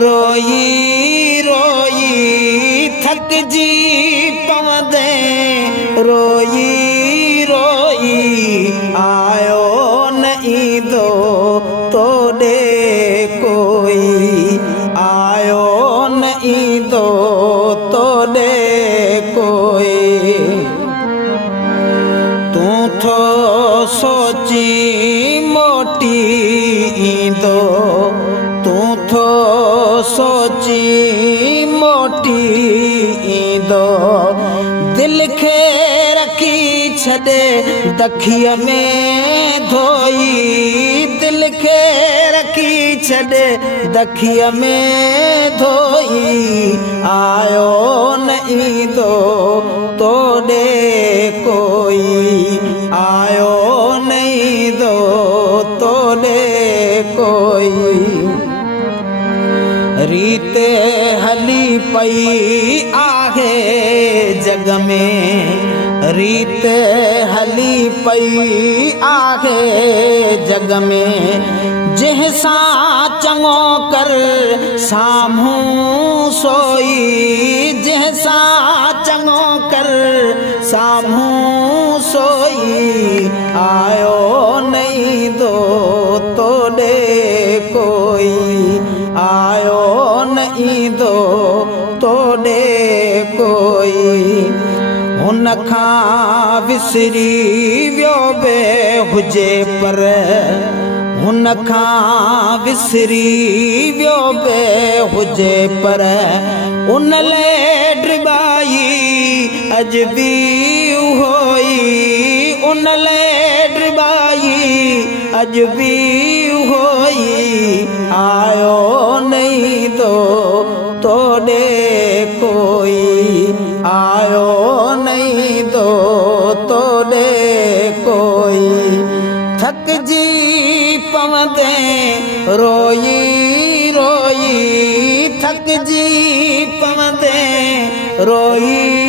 रोई रोई थक जी पवंदे रोई रोई आयो न ईंदो तोड़े कोई आयो न ईंदो तोड़े कोई तू थो सोची मोटी ईंदो तू थो सोची मोटी ईंदो दिल खे रखी छॾे दखीअ में धोई दिल खे रखी छॾे दखीअ में धोई आयो न ईंदो तोड़े कोई आयो न ईंदो तोड़े कोई रीत हली पई आहे जग में रीत हली पई आहे जग में जंहिंसां चङो कर साम्हूं सोई जंहिंसां चङो कर साम्हूं सोई आयो न ईंदो तोड़े कोई आयो न ईंदो तोड़े कोई हुन खां विसरी वियो बि हुजे पर हुन खां विसरी वियो बि हुजे पर उन लाइ ड्रिबाई अॼु बि उहोई उन लाइ ड्रिबाई अॼु बि उहोई आयो न ईंदो तोड़े कोई आयो न ईंदो तोड़े कोई थक जी पवंदे रोई रोई थक जी पवंदे रोई